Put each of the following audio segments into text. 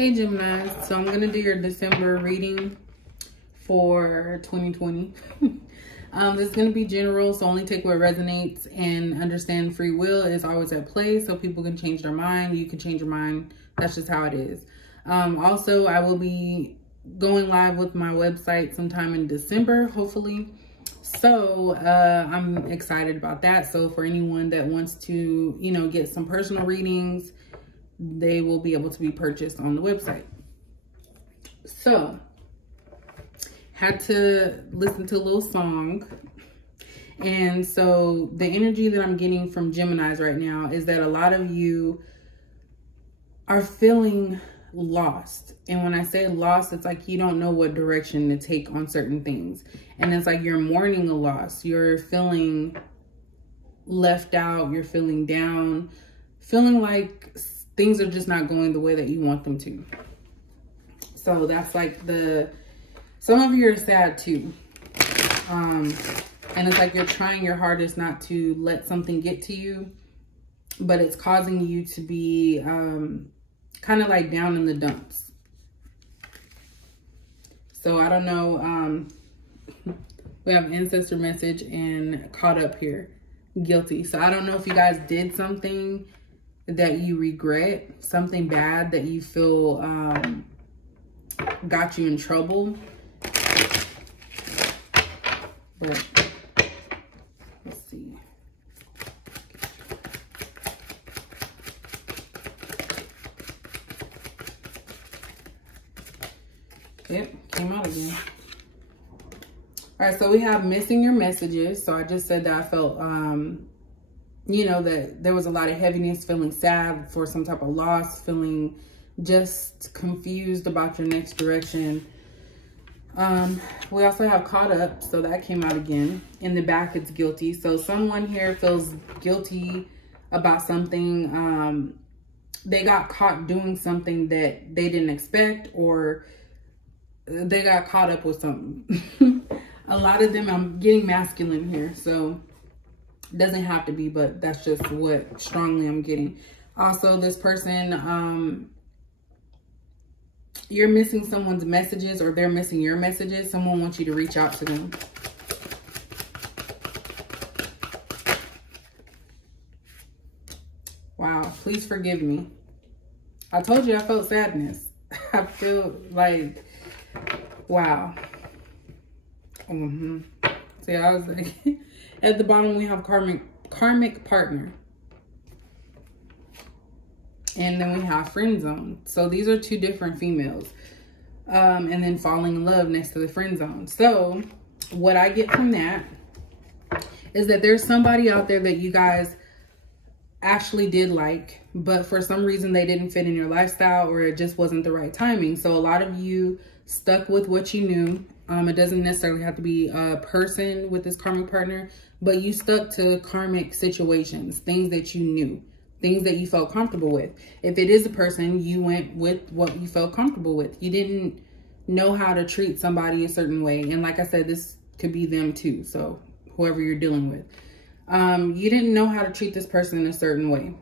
Hey Gemini, so I'm going to do your December reading for 2020. This is going to be general, so only take what resonates, and understand free will is always at play, so people can change their mind. You can change your mind. That's just how it is. Also, I will be going live with my website sometime in December, hopefully. So I'm excited about that. So for anyone that wants to, get some personal readings, they will be able to be purchased on the website. So, had to listen to a little song. And so the energy that I'm getting from Geminis right now is that a lot of you are feeling lost. And when I say lost, it's like you don't know what direction to take on certain things. And it's like you're mourning a loss. You're feeling left out. You're feeling down. Feeling like things are just not going the way that you want them to. So that's like some of you are sad too. And it's like you're trying your hardest not to let something get to you, but it's causing you to be kind of like down in the dumps. So I don't know. We have ancestor message and caught up here. Guilty. So I don't know if you guys did something that you regret, something bad that you feel got you in trouble. But let's see. Yep, came out again. All right, so we have missing your messages. So I just said that I felt that there was a lot of heaviness, feeling sad for some type of loss, feeling just confused about your next direction. We also have caught up, so that came out again. In the back, it's guilty. So someone here feels guilty about something. They got caught doing something that they didn't expect, or they got caught up with something. A lot of them, I'm getting masculine here, so doesn't have to be, but that's just what strongly I'm getting. Also, this person, you're missing someone's messages, or they're missing your messages. Someone wants you to reach out to them. Wow, please forgive me. I told you I felt sadness. I feel like, wow. See, I was like, at the bottom we have karmic partner. And then we have friend zone. So these are two different females. And then falling in love next to the friend zone. So what I get from that is that there's somebody out there that you guys actually did like, but for some reason they didn't fit in your lifestyle, or it just wasn't the right timing. So a lot of you stuck with what you knew. It doesn't necessarily have to be a person with this karmic partner, but you stuck to karmic situations, things that you knew, things that you felt comfortable with. If it is a person, you went with what you felt comfortable with. You didn't know how to treat somebody a certain way. And like I said, this could be them too. So whoever you're dealing with, you didn't know how to treat this person in a certain way.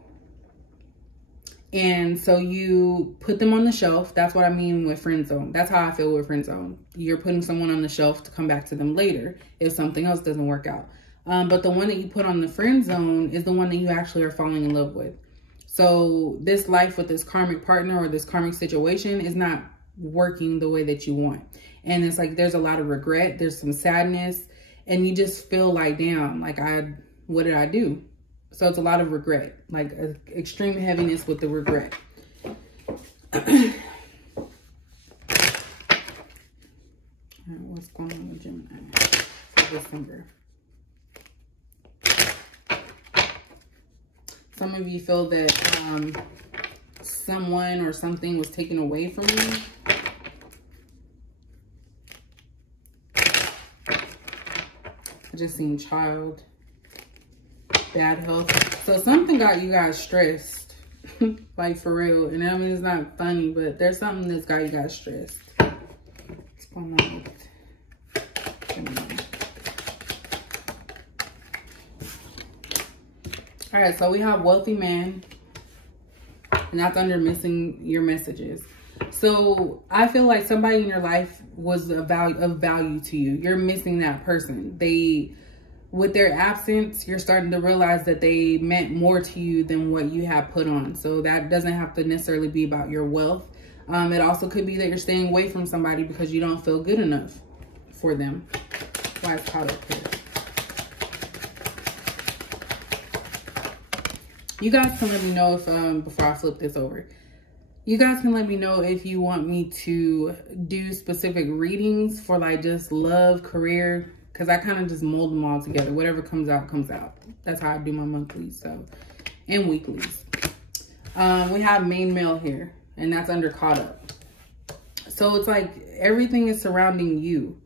And so you put them on the shelf. That's what I mean with friend zone. That's how I feel with friend zone. You're putting someone on the shelf to come back to them later if something else doesn't work out. But the one that you put on the friend zone is the one that you actually are falling in love with. So this life with this karmic partner or this karmic situation is not working the way that you want. And it's like there's a lot of regret. There's some sadness. And you just feel like, damn, like what did I do? So it's a lot of regret, like extreme heaviness with the regret. All right, what's going on with Gemini for December? Some of you feel that someone or something was taken away from you. I just seen child. Bad health. So something got you guys stressed. Like for real. And I mean, it's not funny, but there's something that's got you guys stressed. What's going on with Gemini? All right, so we have wealthy man. And that's under missing your messages. So I feel like somebody in your life was of value to you. You're missing that person. With their absence, you're starting to realize that they meant more to you than what you have put on. So that doesn't have to necessarily be about your wealth. It also could be that you're staying away from somebody because you don't feel good enough for them. Why it's caught up here. You guys can let me know if, before I flip this over, you guys can let me know if you want me to do specific readings for like just love, career, because I kind of just mold them all together. Whatever comes out, comes out. That's how I do my monthlies, so, and weeklies. We have main male here, and that's under caught up. So it's like everything is surrounding you.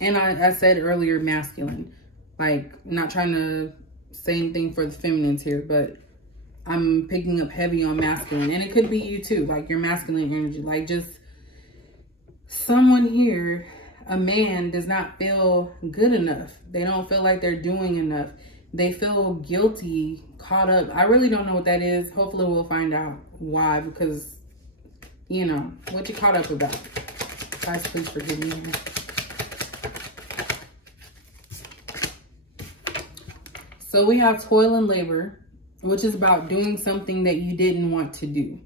And I said earlier, masculine. Like, not trying to say anything for the feminines here, but I'm picking up heavy on masculine. And it could be you too, like your masculine energy. Like just someone here, a man, does not feel good enough. They don't feel like they're doing enough. They feel guilty, caught up. I really don't know what that is. Hopefully we'll find out why, because, you know, what you caught up about. Guys, please forgive me here. So we have toil and labor, which is about doing something that you didn't want to do.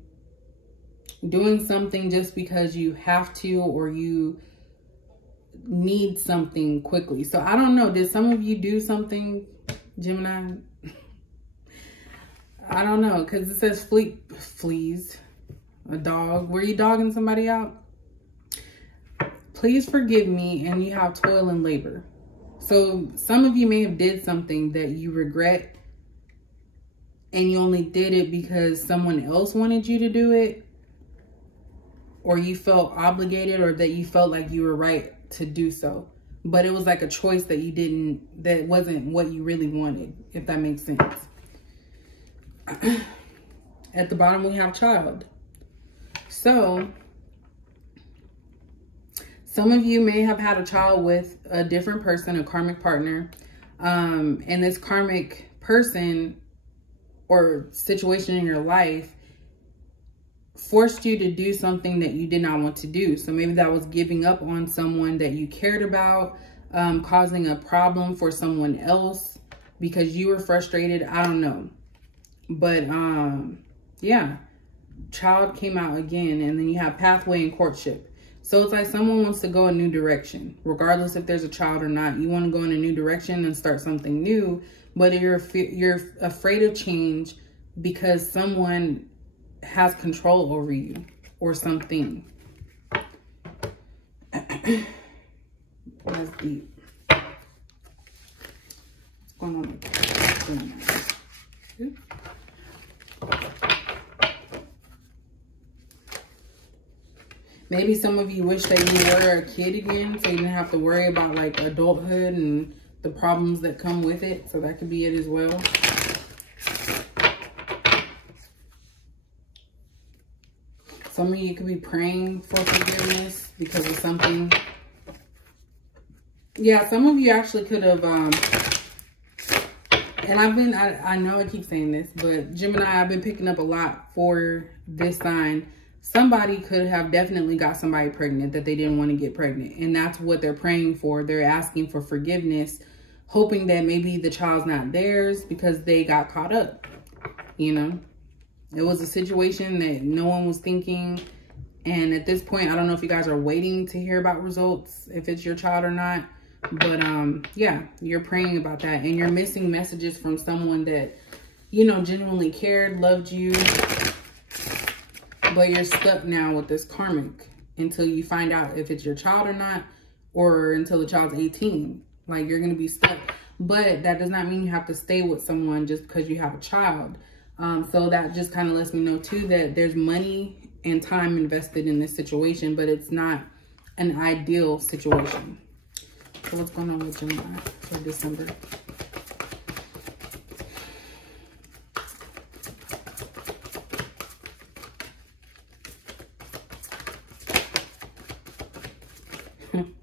Doing something just because you have to or you need something quickly. So I don't know. Did some of you do something, Gemini? I don't know, because it says fleas, a dog. Were you dogging somebody out? Please forgive me, and you have toil and labor. So some of you may have did something that you regret, and you only did it because someone else wanted you to do it, or you felt obligated, or that you felt like you were right to do so. But it was like a choice that you didn't, that wasn't what you really wanted, if that makes sense. At the bottom, we have child. So some of you may have had a child with a different person, a karmic partner. And this karmic person or situation in your life forced you to do something that you did not want to do. So maybe that was giving up on someone that you cared about, causing a problem for someone else because you were frustrated. I don't know. But yeah, child came out again. And then you have pathway and courtship. So it's like someone wants to go a new direction, regardless if there's a child or not. You want to go in a new direction and start something new, but you're afraid of change because someone has control over you or something. That's deep. What's going on with that? Oops. Maybe some of you wish that you were a kid again, so you didn't have to worry about like adulthood and the problems that come with it. So that could be it as well. Some of you could be praying for forgiveness because of something. Yeah, some of you actually could have, and I know I keep saying this, but Gemini, I've been picking up a lot for this sign. Somebody could have definitely got somebody pregnant that they didn't want to get pregnant. And that's what they're praying for. They're asking for forgiveness, hoping that maybe the child's not theirs because they got caught up. You know, it was a situation that no one was thinking. And at this point, I don't know if you guys are waiting to hear about results, if it's your child or not. But yeah, you're praying about that. And you're missing messages from someone that, you know, genuinely cared, loved you. But you're stuck now with this karmic until you find out if it's your child or not, or until the child's 18. Like, you're going to be stuck. But that does not mean you have to stay with someone just because you have a child. So that just kind of lets me know, too, that there's money and time invested in this situation, but it's not an ideal situation. So what's going on with Gemini for December?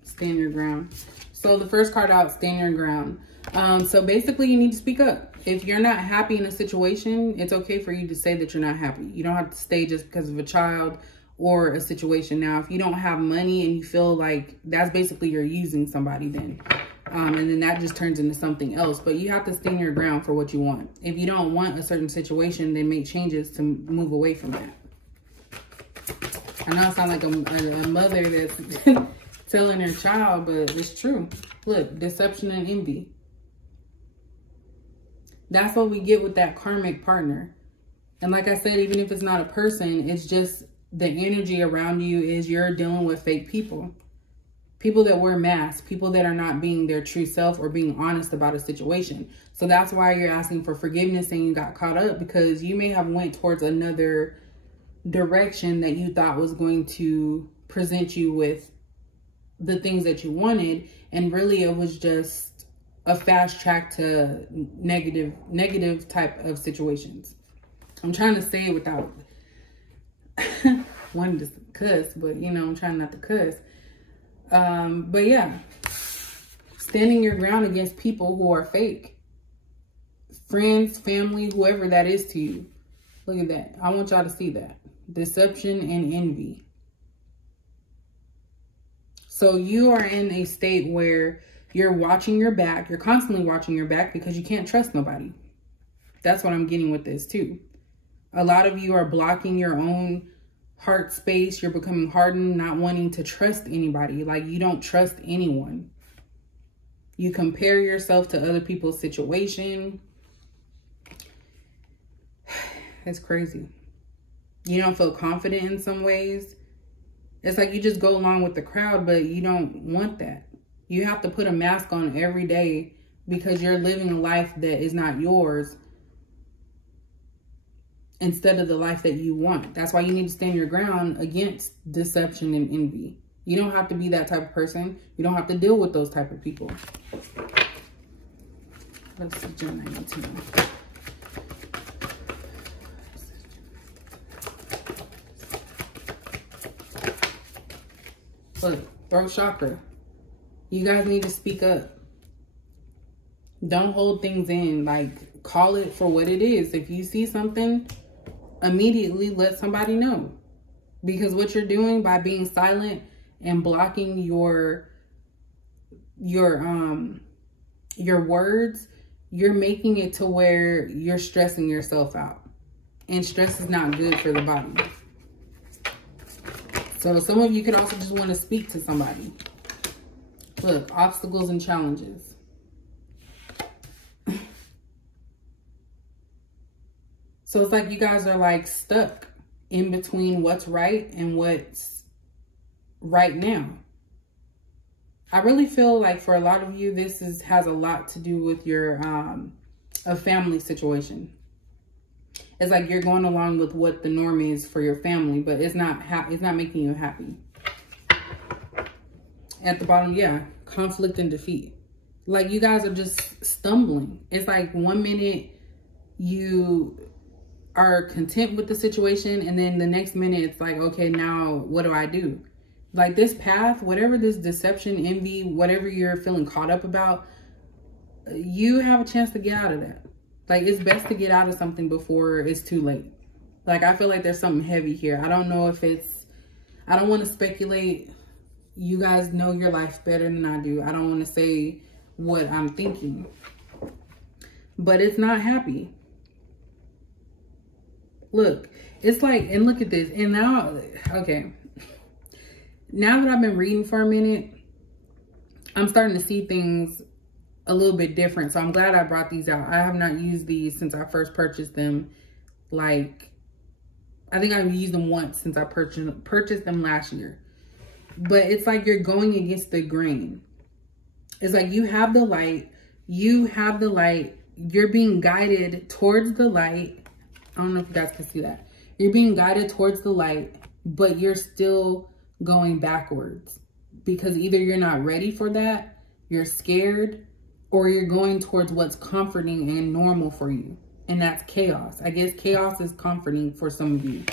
Stand your ground. So the first card out, stand your ground. So basically you need to speak up. if you're not happy in a situation, it's okay for you to say that you're not happy. You don't have to stay just because of a child or a situation. Now, if you don't have money and you feel like that's basically you're using somebody then. And then that just turns into something else. But you have to stand your ground for what you want. If you don't want a certain situation, then make changes to move away from that. I know I sound like a mother that's telling her child, but it's true. Look, deception and envy. That's what we get with that karmic partner. And like I said, even if it's not a person, it's just the energy around you is you're dealing with fake people. People that wear masks, people that are not being their true self or being honest about a situation. So that's why you're asking for forgiveness and you got caught up, because you may have went towards another direction that you thought was going to present you with the things that you wanted. And really it was just a fast track to negative type of situations. I'm trying to say it without wanting to cuss, but you know, I'm trying not to cuss. But yeah, standing your ground against people who are fake. Friends, family, whoever that is to you. Look at that. I want y'all to see that. Deception and envy. So you are in a state where you're watching your back. You're constantly watching your back because you can't trust nobody. That's what I'm getting with this too. A lot of you are blocking your own heart space. You're becoming hardened, not wanting to trust anybody. Like you don't trust anyone. You compare yourself to other people's situation. It's crazy. You don't feel confident in some ways. It's like you just go along with the crowd, but you don't want that. You have to put a mask on every day because you're living a life that is not yours instead of the life that you want. That's why you need to stand your ground against deception and envy. You don't have to be that type of person. You don't have to deal with those type of people. Let's see, Gemini 19. Look, throat chakra. You guys need to speak up. Don't hold things in. Like, call it for what it is. If you see something, immediately let somebody know. Because what you're doing by being silent and blocking your words, you're making it to where you're stressing yourself out. And stress is not good for the body. So some of you could also just want to speak to somebody. Look, obstacles and challenges. So it's like you guys are like stuck in between what's right and what's right now. I really feel like for a lot of you, this has a lot to do with your a family situation. It's like you're going along with what the norm is for your family, but it's not making you happy. At the bottom, yeah, conflict and defeat. Like you guys are just stumbling. It's like 1 minute you are content with the situation, and then the next minute it's like, okay, now what do I do? Like this path, whatever this deception, envy, whatever you're feeling caught up about, you have a chance to get out of that. Like it's best to get out of something before it's too late. Like I feel like there's something heavy here. I don't know if I don't want to speculate. You guys know your life better than I do. I don't want to say what I'm thinking. But it's not happy. Look, it's like, and look at this. And now, okay. Now that I've been reading for a minute, I'm starting to see things a little bit different. So I'm glad I brought these out. I have not used these since I first purchased them. Like, I think I've used them once since I purchased them last year. But it's like you're going against the grain. It's like you have the light. You have the light. You're being guided towards the light. I don't know if you guys can see that. You're being guided towards the light, but you're still going backwards. Because either you're not ready for that, you're scared, or you're going towards what's comforting and normal for you. And that's chaos. I guess chaos is comforting for some of you.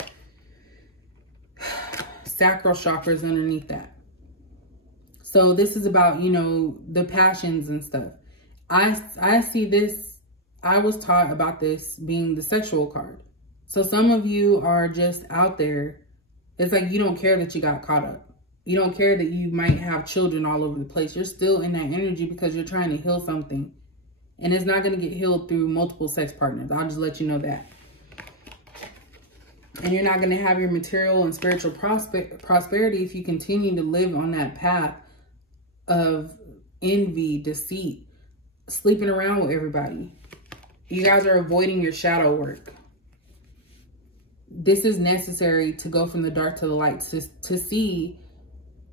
Sacral chakra is underneath that. So this is about, you know, the passions and stuff. I see this. I was taught about this being the sexual card. So some of you are just out there. It's like you don't care that you got caught up. You don't care that you might have children all over the place. You're still in that energy because you're trying to heal something. And it's not going to get healed through multiple sex partners. I'll just let you know that. And you're not going to have your material and spiritual prosperity if you continue to live on that path of envy, deceit, sleeping around with everybody. You guys are avoiding your shadow work. This is necessary to go from the dark to the light, to see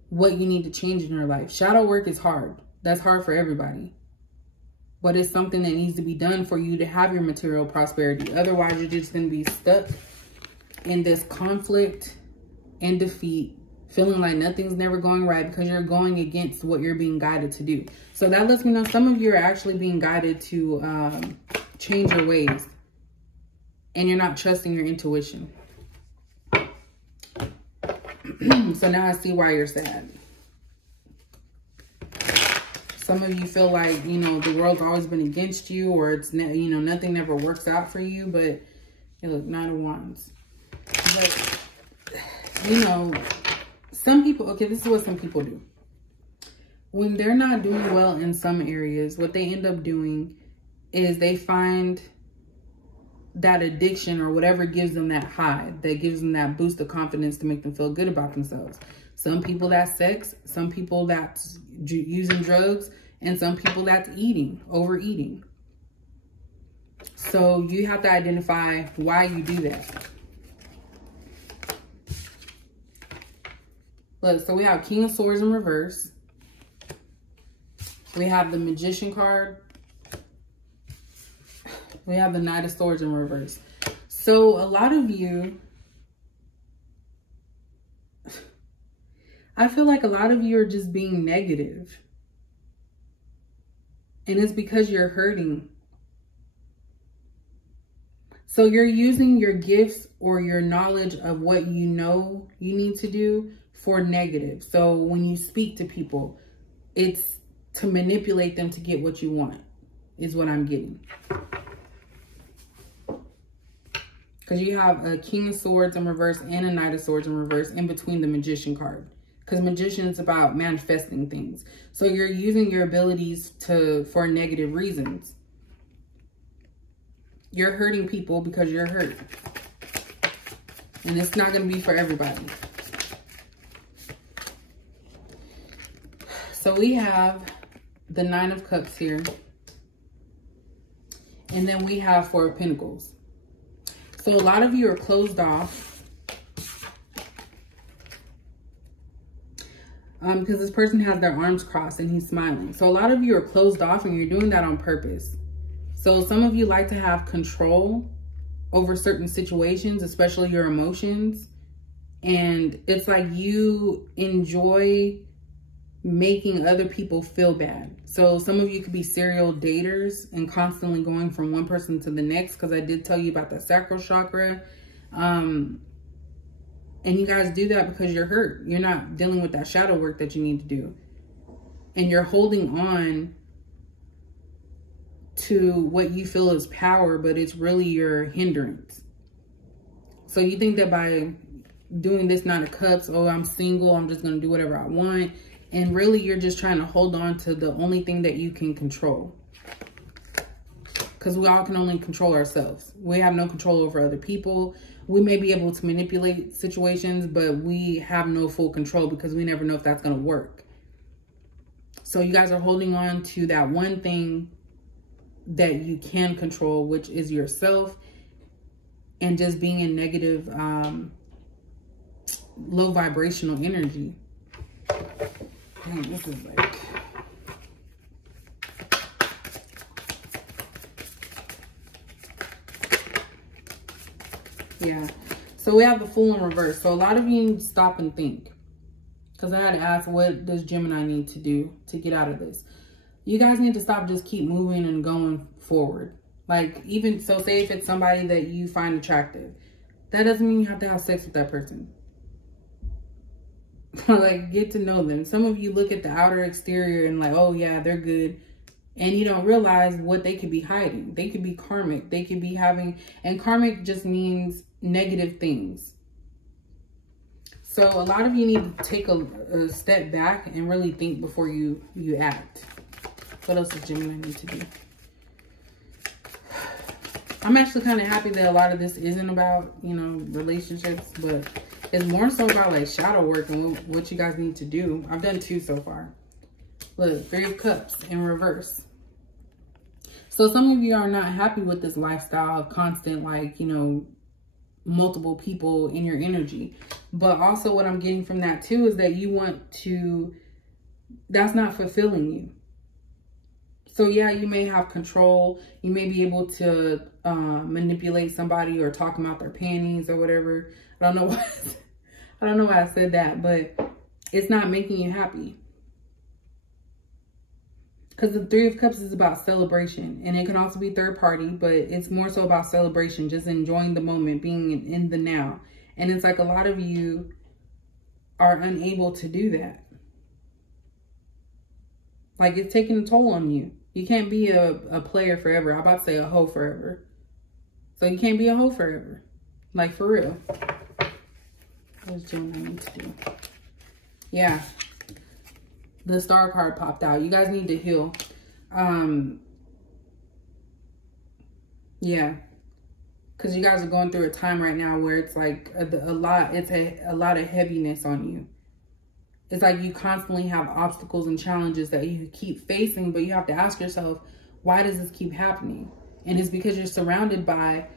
what you need to change in your life. Shadow work is hard. That's hard for everybody. But it's something that needs to be done for you to have your material prosperity. Otherwise, you're just going to be stuck in this conflict and defeat, feeling like nothing's never going right because you're going against what you're being guided to do. So that lets me know some of you are actually being guided to change your ways, and you're not trusting your intuition. So now I see why you're sad. Some of you feel like, you know, the world's always been against you, or it's, you know, nothing never works out for you. But hey, look, 9 of Wands. But, you know, some people, okay, this is what some people do. When they're not doing well in some areas, what they end up doing is they find that addiction or whatever gives them that high, that gives them that boost of confidence to make them feel good about themselves. Some people that's sex, some people that's using drugs, and some people that's eating, overeating. So you have to identify why you do that. Look, so we have King of Swords in reverse. We have the Magician card. We have the Knight of Swords in reverse. So a lot of you, I feel like a lot of you are just being negative. And it's because you're hurting. So you're using your gifts or your knowledge of what you know you need to do for negative. So when you speak to people, it's to manipulate them to get what you want, is what I'm getting. Because you have a King of Swords in reverse and a Knight of Swords in reverse in between the Magician card. Because Magician is about manifesting things. So you're using your abilities for negative reasons. You're hurting people because you're hurt. And it's not going to be for everybody. So we have the 9 of Cups here. And then we have 4 of Pentacles. So a lot of you are closed off. Because this person has their arms crossed and he's smiling. So a lot of you are closed off and you're doing that on purpose. So some of you like to have control over certain situations, especially your emotions. And it's like you enjoy making other people feel bad. So some of you could be serial daters and constantly going from one person to the next, because I did tell you about the sacral chakra. And you guys do that because you're hurt. You're not dealing with that shadow work that you need to do. And you're holding on to what you feel is power, but it's really your hindrance. So you think that by doing this 9 of Cups, oh, I'm single, I'm just going to do whatever I want. And really, you're just trying to hold on to the only thing that you can control. Because we all can only control ourselves. We have no control over other people. We may be able to manipulate situations, but we have no full control because we never know if that's going to work. So you guys are holding on to that one thing that you can control, which is yourself, and just being in negative, low vibrational energy. Dang, this is like... Yeah. So we have the Fool in reverse. So a lot of you need to stop and think. Because I had to ask, what does Gemini need to do to get out of this? You guys need to stop, just keep moving and going forward. Like, even, so say if it's somebody that you find attractive, that doesn't mean you have to have sex with that person. Like, get to know them. Some of you look at the outer exterior and like, oh yeah, they're good. And you don't realize what they could be hiding. They could be karmic. They could be having, and karmic just means negative things. So a lot of you need to take a step back and really think before you act. What else does Gemini need to do? I'm actually kind of happy that a lot of this isn't about, you know, relationships, but it's more so about like shadow work and what you guys need to do. I've done 2 so far. Look, 3 of Cups in reverse. So some of you are not happy with this lifestyle of constant, like, you know, multiple people in your energy. But also what I'm getting from that too is that you want to, that's not fulfilling you. So yeah, you may have control. You may be able to manipulate somebody or talk them out their panties or whatever. I don't know why I said that, but it's not making you happy. Because the 3 of Cups is about celebration, and it can also be third party, but it's more so about celebration, just enjoying the moment, being in the now. And it's like a lot of you are unable to do that. Like, it's taking a toll on you. You can't be a player forever. I'm about to say a hoe forever. So you can't be a hoe forever. Like, for real. What does Gemini need to do? Yeah. The Star card popped out. You guys need to heal. Yeah. Because you guys are going through a time right now where it's like a lot of heaviness on you. It's like you constantly have obstacles and challenges that you keep facing, but you have to ask yourself, why does this keep happening? And it's because you're surrounded by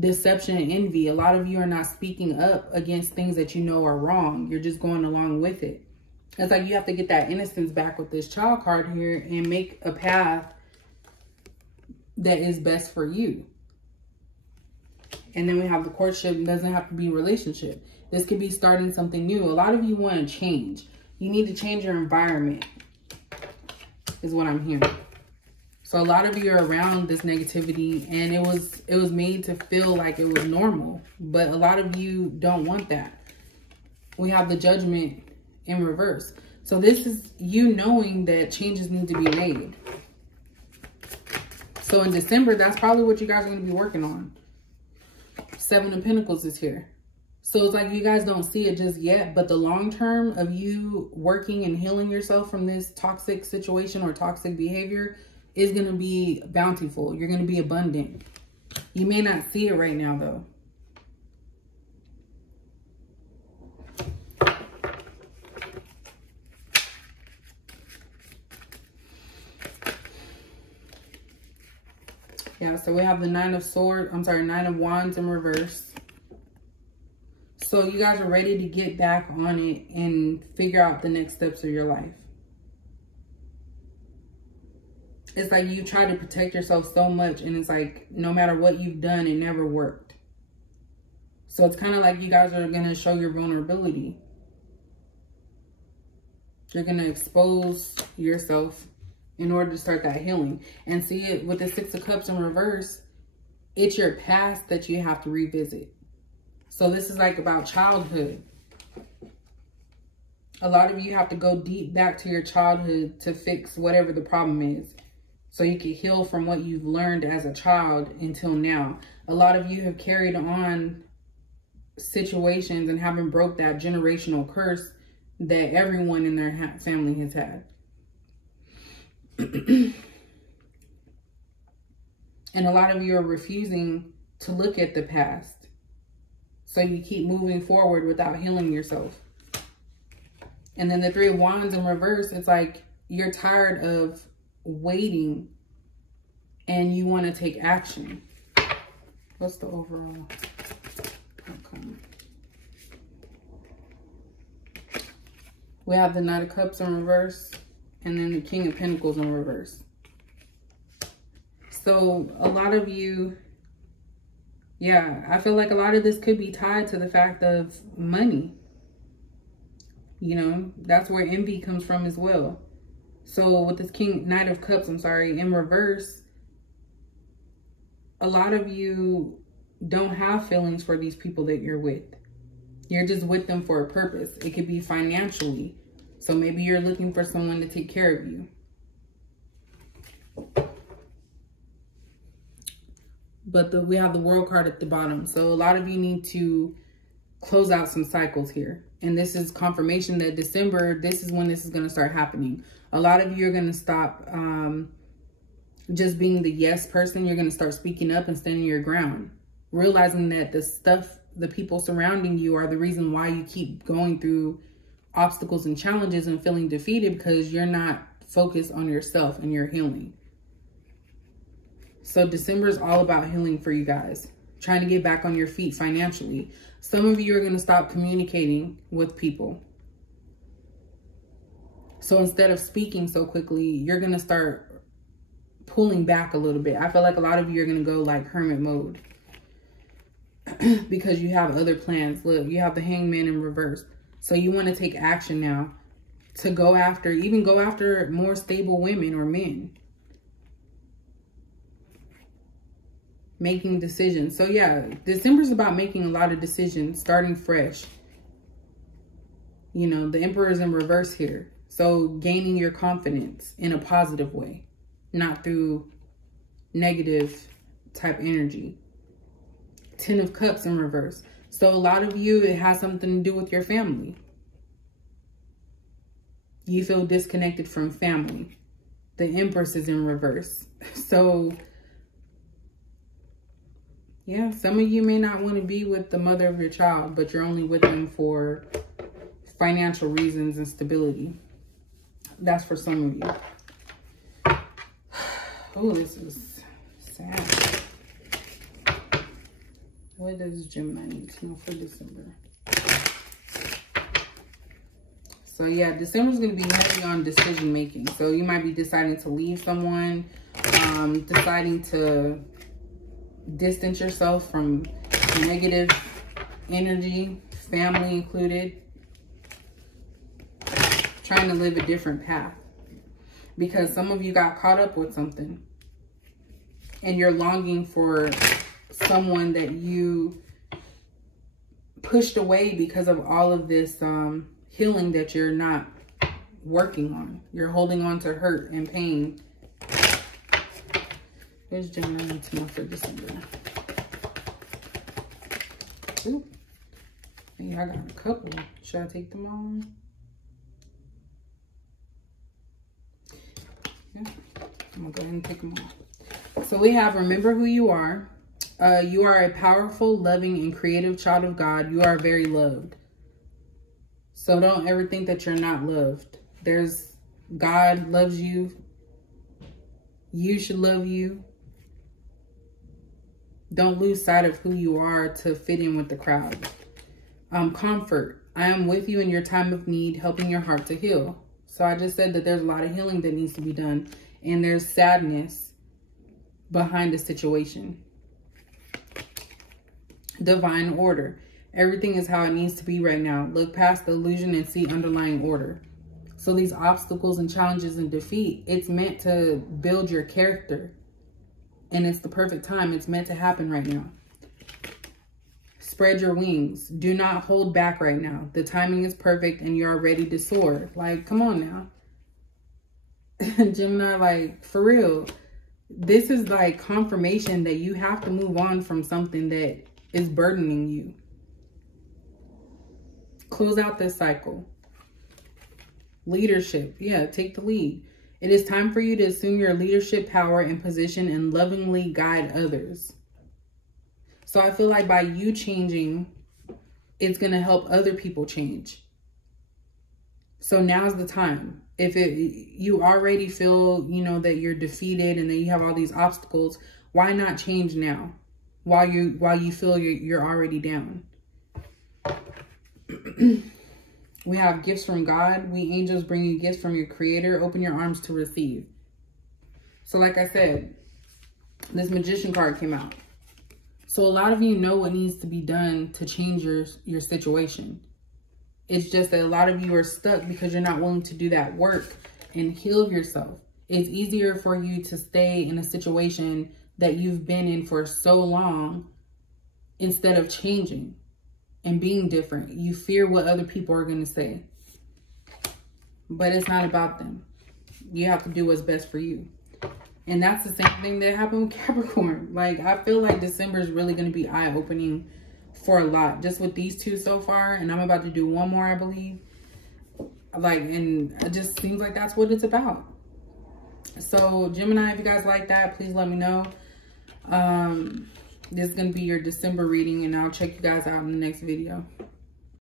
deception and envy. A lot of you are not speaking up against things that you know are wrong. You're just going along with it. It's like you have to get that innocence back with this Child card here and make a path that is best for you. And then we have the Courtship. It doesn't have to be a relationship. This could be starting something new. A lot of you want to change. You need to change your environment, is what I'm hearing. So a lot of you are around this negativity, and it was made to feel like it was normal. But a lot of you don't want that. We have the Judgment in reverse. So this is you knowing that changes need to be made. So in December, that's probably what you guys are going to be working on. 7 of Pentacles is here. So it's like you guys don't see it just yet, but the long term of you working and healing yourself from this toxic situation or toxic behavior is going to be bountiful. You're going to be abundant. You may not see it right now, though. Yeah, so we have the 9 of Wands in reverse. So you guys are ready to get back on it and figure out the next steps of your life. It's like you try to protect yourself so much, and it's like no matter what you've done, it never worked. So it's kind of like you guys are going to show your vulnerability. You're going to expose yourself in order to start that healing. And see it with the 6 of Cups in reverse, it's your past that you have to revisit. So this is like about childhood. A lot of you have to go deep back to your childhood to fix whatever the problem is. So you can heal from what you've learned as a child until now. A lot of you have carried on situations and haven't broke that generational curse that everyone in their family has had. And a lot of you are refusing to look at the past. So you keep moving forward without healing yourself. And then the 3 of Wands in reverse, it's like you're tired of waiting and you want to take action. What's the overall outcome? We have the Knight of Cups in reverse and then the King of Pentacles in reverse. So a lot of you, yeah, I feel like a lot of this could be tied to the fact of money. You know, that's where envy comes from as well. So with this Knight of Cups, in reverse, a lot of you don't have feelings for these people that you're with. You're just with them for a purpose. It could be financially. So maybe you're looking for someone to take care of you. but we have the World card at the bottom. So a lot of you need to close out some cycles here. And this is confirmation that December, this is when this is going to start happening. A lot of you are going to stop just being the yes person. You're going to start speaking up and standing your ground. Realizing that the people surrounding you are the reason why you keep going through obstacles and challenges and feeling defeated, because you're not focused on yourself and your healing. So December is all about healing for you guys. Trying to get back on your feet financially. Some of you are going to stop communicating with people. So instead of speaking so quickly, you're going to start pulling back a little bit. I feel like a lot of you are going to go like hermit mode. Because you have other plans. Look, you have the Hangman in reverse. So you want to take action now to go after, even go after more stable women or men. Making decisions. So yeah, December's about making a lot of decisions, starting fresh. You know, the Emperor's in reverse here. So gaining your confidence in a positive way, not through negative type energy. 10 of Cups in reverse. So a lot of you, it has something to do with your family. You feel disconnected from family. The Empress is in reverse. So yeah, some of you may not want to be with the mother of your child, but you're only with them for financial reasons and stability. That's for some of you. Oh, this is sad. What does Gemini need to know for December? So yeah, December's going to be heavy on decision making. So you might be deciding to leave someone, deciding to distance yourself from negative energy, family included. Trying to live a different path. Because some of you got caught up with something. And you're longing for someone that you pushed away because of all of this healing that you're not working on. You're holding on to hurt and pain. There's Gemini need to know for December. Ooh. Hey, I got a couple. Should I take them all? Yeah. I'm gonna go ahead and take them all. So we have, remember who you are. You are a powerful, loving, and creative child of God. You are very loved. So don't ever think that you're not loved. God loves you. You should love you. Don't lose sight of who you are to fit in with the crowd. Comfort. I am with you in your time of need, helping your heart to heal. So I just said that there's a lot of healing that needs to be done. And there's sadness behind the situation. Divine order. Everything is how it needs to be right now. Look past the illusion and see underlying order. So these obstacles and challenges and defeat, it's meant to build your character. And it's the perfect time. It's meant to happen right now. Spread your wings. Do not hold back right now. The timing is perfect and you're ready to soar. Like, come on now. Gemini, like, for real. This is like confirmation that you have to move on from something that is burdening you. Close out this cycle. Leadership. Yeah, take the lead. It is time for you to assume your leadership power and position and lovingly guide others. So I feel like by you changing, it's going to help other people change. So now's the time. If you already feel, you know, that you're defeated and that you have all these obstacles, why not change now? While you feel you're already down. We have gifts from God. We angels bring you gifts from your creator. Open your arms to receive. So like I said, this Magician card came out. So a lot of you know what needs to be done to change your situation. It's just that a lot of you are stuck because you're not willing to do that work and heal yourself. It's easier for you to stay in a situation that you've been in for so long instead of changing and being different. You fear what other people are going to say. But it's not about them. You have to do what's best for you. And that's the same thing that happened with Capricorn. Like, I feel like December is really going to be eye-opening for a lot. Just with these two so far. And I'm about to do one more, I believe. Like, and it just seems like that's what it's about. So, Gemini, if you guys like that, please let me know. This is going to be your December reading. And I'll check you guys out in the next video.